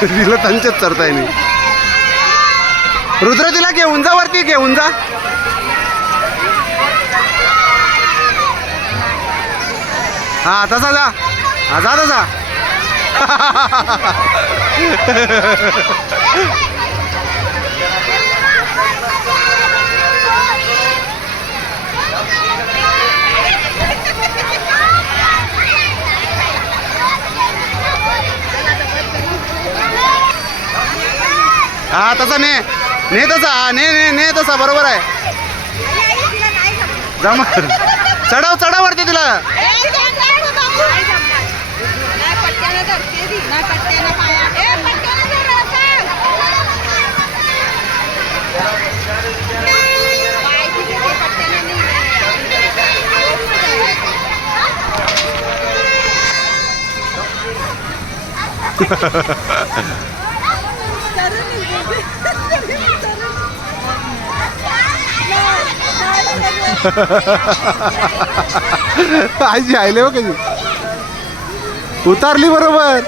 तिला त्यांच्यात चढताय मी. रुद्र तिला घेऊन जा वरती, घेऊन जा. हा तसा जा, हा जा तसा. हा तसा ने तसा, ने तसा बरोबर आहे. जमा चढाव वरती तिला. आजी आयले हो कधी उतारली बरोबर.